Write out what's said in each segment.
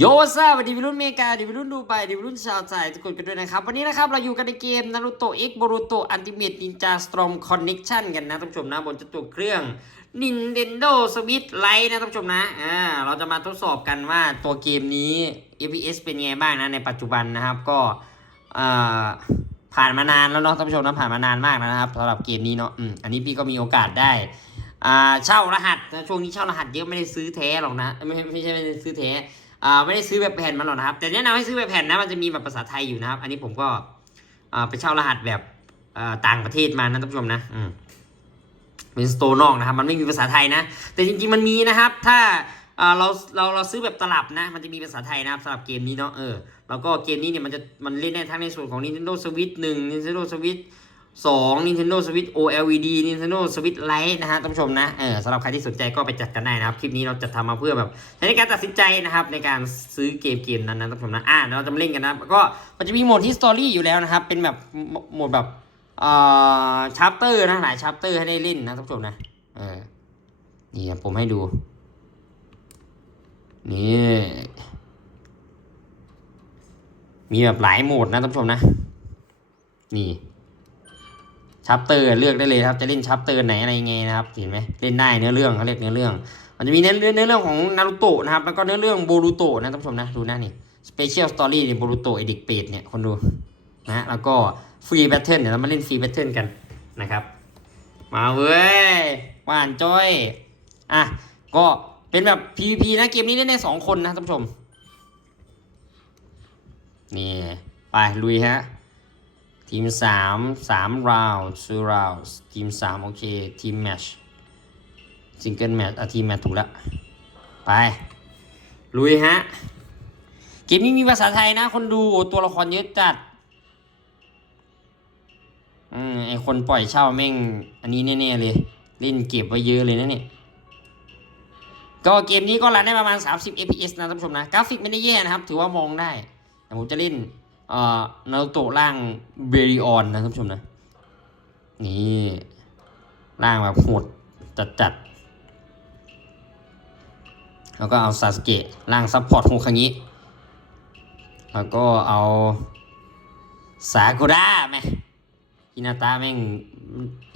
โยซ่าสวัสดีวิรุ่นเมกาดิวิรุ่นดูไปดิวิรุ่นชาวใจทุกคนกันด้วยนะครับ วันนี้นะครับ เราอยู่กันในเกมนารูโตะ X Boruto Ultimate Ninja Storm Connection กันนะท่านผู้ชมนะ บนจตัวเครื่อง Nintendo Switch Lite นะท่านผู้ชมนะอ่าเราจะมาทดสอบกันว่าตัวเกมนี้ FPS เป็นไงบ้างนะในปัจจุบันนะครับก็อ่าผ่านมานานแล้วเนาะท่านผู้ชมนะผ่านมานานมากแล้วนะครับสำหรับเกมนี้เนาะอืมอันนี้พี่ก็มีโอกาสได้อ่าเช่ารหัสนะช่วงนี้เช่ารหัสเยอะไม่ได้ซื้อแท้หรอกนะไม่ไม่ใช่ไม่ได้ซื้อแท้ อ่าไม่ได้ซื้อแบบแผ่นมาหรอกนะครับ แต่แนะนำให้ซื้อแบบแผ่นนะมันจะมีแบบภาษาไทยอยู่นะครับ อันนี้ผมก็อ่าไปเช่ารหัสแบบอ่าต่างประเทศมานะท่านผู้ชมนะอืมเป็นสโตนอกนะครับ มันไม่มีภาษาไทยนะ แต่จริงๆมันมีนะครับ ถ้าอ่าเราเราเราซื้อแบบตลับนะ มันจะมีภาษาไทยนะครับสำหรับเกมนี้เนาะเออแล้วก็เกมนี้เนี่ยมันจะมันเล่นได้ทั้งในส่วนของ Nintendo Switch 1 Nintendo Switch สอง Nintendo Switch OLED Nintendo Switch Lite นะฮะท่านผู้ชมนะเออสำหรับใครที่สนใจก็ไปจัดกันได้นะครับ คลิปนี้เราจะทำมาเพื่อแบบใช้ในการตัดสินใจนะครับในการซื้อเกมเกมนั้นนะท่านผู้ชมนะอ่าเราจะมาเล่นกันนะก็มันจะมีโหมดที่สตอรี่อยู่แล้วนะครับ เป็นแบบโหมดแบบอ่าชัปเตอร์นะหลายชัปเตอร์ให้ได้เล่นนะท่านผู้ชมนะเออนี่ผมให้ดู นี่ มีแบบหลายโหมดนะท่านผู้ชมนะ นี่ ชัปเตอร์เลือกได้เลยครับ จะเล่นชัปเตอร์ไหนอะไรไงนะครับเห็นไหมเล่นได้เนื้อเรื่องเขาเรียกเนื้อเรื่อง มันจะมีเนื้อเรื่องเนื้อเรื่องของนารูโตะนะครับแล้วก็เนื้อเรื่องโบรูโตะนะท่านผู้ชมนะดูหนะนี่สเปเชียลสตอรี่เนี่ยโบรูโตะไอเด็กเปดเนี่ยคนดูนะแล้วก็ฟรีแบทเทิลเดี๋ยวเรามาเล่นฟรีแบทเทิลกันนะครับ มาเว้ยหวานจ้อยอะก็เป็นแบบ PVP นะเกมนี้เล่นได้สองคนนะท่านผู้ชมนี่ไปลุยฮะ ทีมสามสามราวซูราวด์ทีมสามโอเค ทีมแมชซิงเกิลแมชอะทีมแมชถูกแล้ว ไป ลุยฮะ เกมนี้มีภาษาไทยนะ คนดูตัวละครเยอะจัดอืมไอคนปล่อยเช่าแม่ง อันนี้แน่ๆเลย เล่นเก็บไว้เยอะเลยนะเนี่ยก็เกมนี้ก็รันได้ประมาณ 30 fps นะท่านผู้ชมนะ กราฟิกไม่ได้แย่นะครับ ถือว่ามองได้แต่ผมจะเล่น นารูโตะร่างเบริออนนะท่านผู้ชมนะ นี่ร่างแบบโหดจัดจัดๆแล้วก็เอาซาสเกะร่างซัพพอร์ตโฮคังิแล้วก็เอาซากุระไหมฮินาตาแม่ง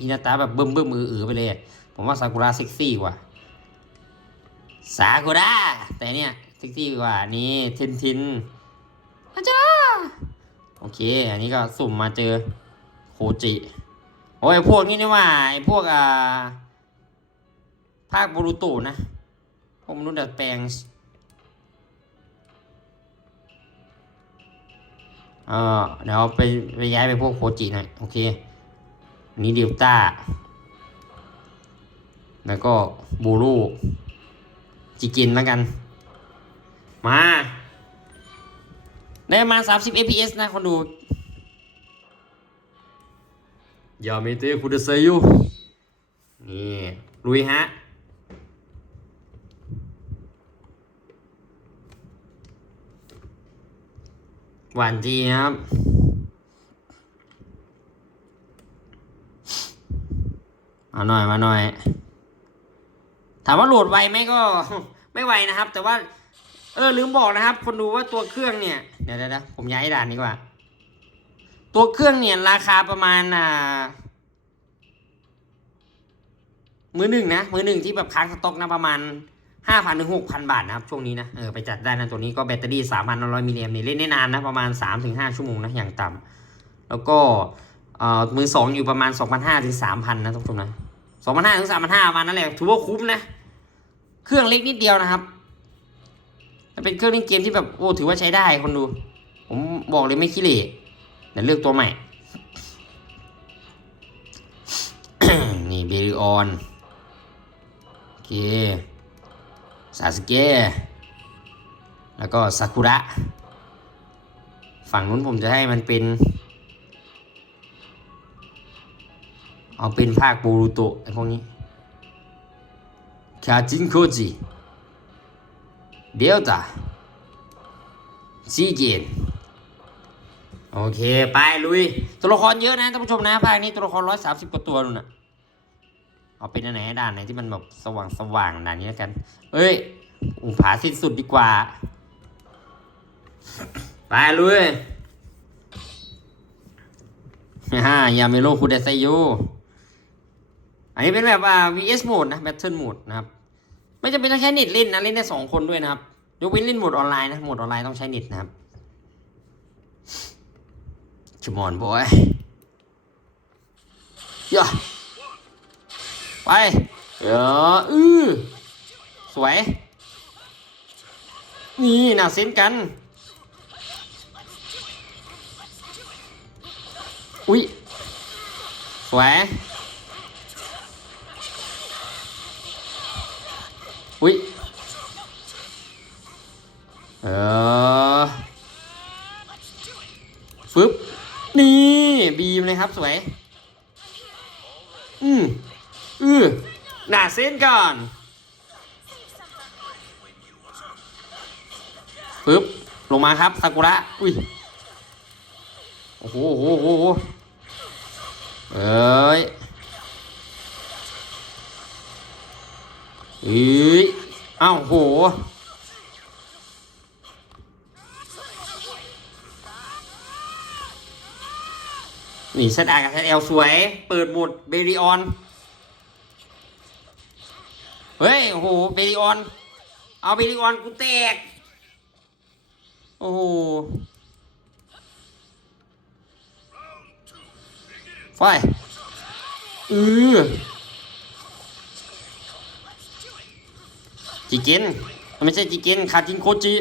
ฮินาตาแบบเบิ่มเบิ่มๆอือๆไปเลย ผมว่าซากุระเซ็กซี่กว่าซากุระแต่เนี่ยเซ็กซี่กว่า นี่ทินทินอาจาร โอเค อันนี้ก็สุ่มมาเจอโคจิ โอ้ยพวกนี้นี่ว่าไอ้พวกอ่าภาคบูรุตะนะพวกมนุษย์ดัดแปลงเออเดี๋ยวไปไปย้ายไปพวกโคจิหน่อยโอเคอันนี้เดลต้า แล้วก็บูรุจิกินแล้วกัน มา ได้ประมาณ 30 fps นะคนดูยาเมเตะคุดเซยุนี่ลุยฮะหวานจีครับมาหน่อยมาหน่อย ถามว่าโหลดไวไหมก็ไม่ไวนะครับ แต่ว่า เออลืมบอกนะครับ คนดูว่าตัวเครื่องเนี่ย ดี๋ยวเดี๋ยวเดี๋ยวผมย้ายด่านดีกว่า ตัวเครื่องเนี่ยราคาประมาณอ่ามือหนึ่งนะมือหนึ่งที่แบบค้างสต็อกนะประมาณห้าพันถึงหกพันบาทนะครับช่วงนี้นะเออไปจัดได้นะตัวนี้ก็แบตเตอรี่สามพันร้อยมิลลิแอมป์นี่ยเล่นได้นานนะประมาณสามถึงห้าชั่วโมงนะอย่างต่ำแล้วก็เอ่อมือสองอยู่ประมาณสองพันห้าถึงสามพันนะทุกคนนะสองพันห้าถึงสามพันห้าประมาณนั้นแหละถือว่าคุ้มนะ เครื่องเล็กนิดเดียวนะครับ มันเป็นเครื่องเล่นเกมที่แบบโอ้ถือว่าใช้ได้คนดู ผมบอกเลยไม่ขี้เหร่เดี๋ยวเลือกตัวใหม่ นี่เบริออนโอเคซาสเกะแล้วก็ซากุระ ฝั่งนู้นผมจะให้มันเป็น เอาเป็นภาคบูรุโตะไอ้พวกนี้คาจินโคจิ เดลต้าซีเกนโอเค ไปลุย ตัวละครเยอะนะท่านผู้ชมนะภาคนี้ตัวละครร้อยสามสิบกว่าตัวนู่นน่ะเอาเป็นอันไหนด่านไหนที่มันแบบสว่างสว่างด่านนี้แล้วกัน เอ้ยอุผาสิ้นสุดดีกว่า ไปลุยฮ่ายาเมโลคูเดไซโยอันนี้เป็นแบบว่า vs mode นะ battle mode นะครับ ไม่จำเป็นต้องใช้เน็ตเล่นนะเล่นได้สองคนด้วยนะครับยกเว้นเล่นโหมดออนไลน์นะโหมดออนไลน์ต้องใช้เน็ตนะครับชิมอนบอยย่าไปเอออือสวย นี่น่าเส้นกัน อุ้ยสวย ออฟึบนี่บีมเลยครับสวย อืมอือหน้าเส้นก่อนฟึบลงมาครับซากุระ อุ้ย โอ้โหโอ้โหโอ้โหเอ้ยเอ้ยเอ้าโห นี่เซตอากับเซตเอลสวย เปิดหมดเบริออน เฮ้ย โอ้โห เบริออน เอาเบริออนกูแตก โอ้โหไฟอือจิเกนไม่ใช่จิเกนคาจินโคจิ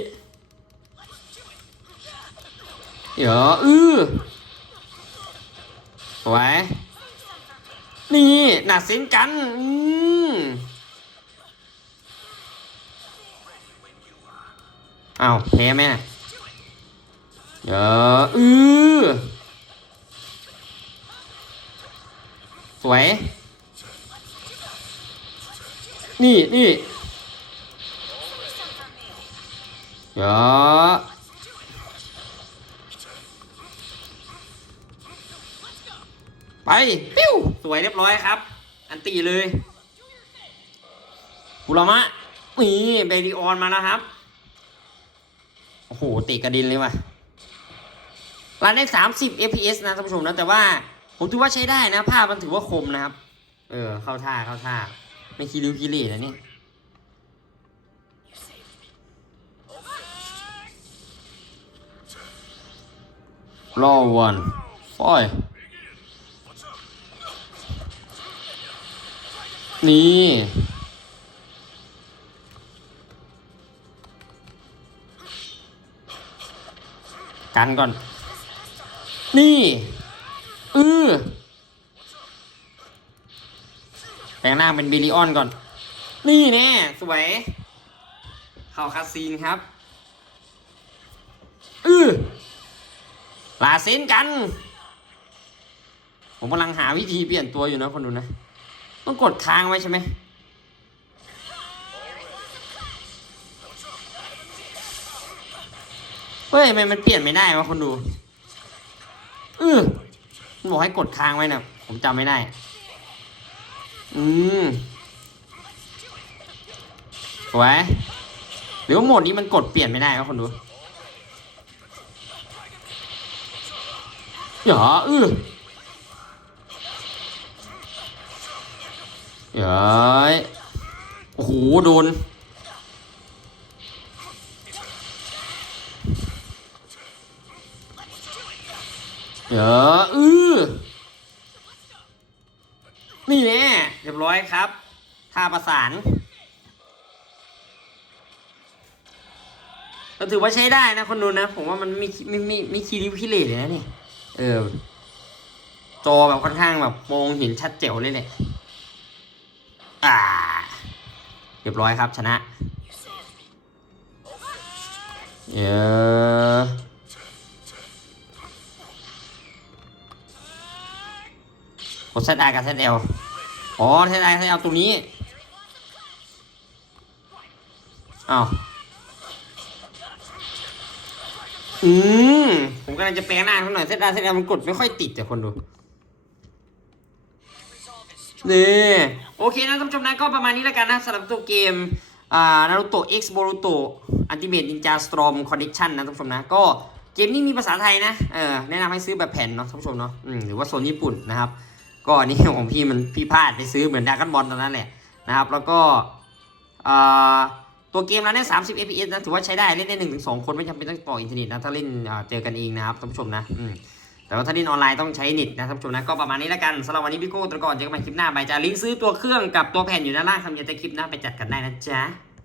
เดี๋ยวอือ สวย นี่หนักส้นกัน อืมอ้าวแพ้แม่เดี๋ยวอือสวย นี่นี่เดี๋ยว ไป ปิ้ว สวยเรียบร้อยครับ อันตีเลยกุลามะนี่เบริออนมาแล้วครับ โอ้โหติกระดินเลยว่ะรันได้สามสิบ fps นะท่านผู้ชมนะ แต่ว่าผมถือว่าใช้ได้นะ ภาพมันถือว่าคมนะครับ เออ เข้าท่าเข้าท่า ไม่คีริ้วคีรีนะนี่รอวันฟอย นี่ กันก่อน นี่ อือแปลงร่างเป็นบิลิออนก่อน นี่แน่สวย เข้าคาซีนครับ อือลาเซนกัน ผมกำลังหาวิธีเปลี่ยนตัวอยู่นะคนดูนะ ต้องกดค้างไว้ใช่ไหมเฮ้ยทำไมมันเปลี่ยนไม่ได้วะคนดูอือมันบอกให้กดค้างไว้นะผมจำไม่ได้ อืมสวยหรือว่าโหมดนี้มันกดเปลี่ยนไม่ได้วะคนดูอย่าอืออ เย่าโอ้โหโดนเดี๋ยวอือนี่แน่เรียบร้อยครับท่าประสานก็ถือว่าใช้ได้นะคนดูนะ ผมว่ามันไม่ไม่ไม่ไม่คีริ้วขี้เหร่เลยนะนี่ เออ จอแบบค่อนข้างแบบมองเห็นชัดเจ๋วเลยแหละ อ่าเรียบร้อยครับชนะ เยออกดเซตไอกับเซตเอลอ๋อเซตไอเซตเอลตัวนี้อ้าวอืม ผมกำลังจะแปลงหน้าเขาหน่อยเซตไอเซตเอลมันกดไม่ค่อยติดแต่คนดู นี่โอเคนะท่านผู้ชมนะก็ประมาณนี้แล้วกันนะสำหรับตัวเกมอ่านารูโตะ X โบรูโต Ultimate Ninja Storm Connection นะท่านผู้ชมนะก็เกมนี้มีภาษาไทยนะเออแนะนำให้ซื้อแบบแผ่นเนาะท่านผู้ชมเนาะหรือว่าโซนญี่ปุ่นนะครับ ก็อันนี่ของพี่มันพี่พลาดไปซื้อเหมือนดากันบอลตอนนั้นแหละนะครับแล้วก็อ่อตัวเกมแล้วเนี่ย30 fps นะถือว่าใช้ได้เล่นได้หนึ่งถึงสองคนไม่จำเป็นต้องต่ออินเทอร์เน็ตนะถ้าเล่นเจอกันเองนะครับท่านผู้ชมนะอื แต่ว่าถ้าเล่นออนไลน์ต้องใช้นิดนะครับชมนะก็ประมาณนี้แล้วกันสำหรับวันนี้พี่โก้ตะก่อนเจอกันใหม่คลิปหน้าไปจะลิงก์ซื้อตัวเครื่องกับตัวแผ่นอยู่ด้านล่างคำเดียวแต่คลิปหน้าไปจัดกันได้นะจ๊ะ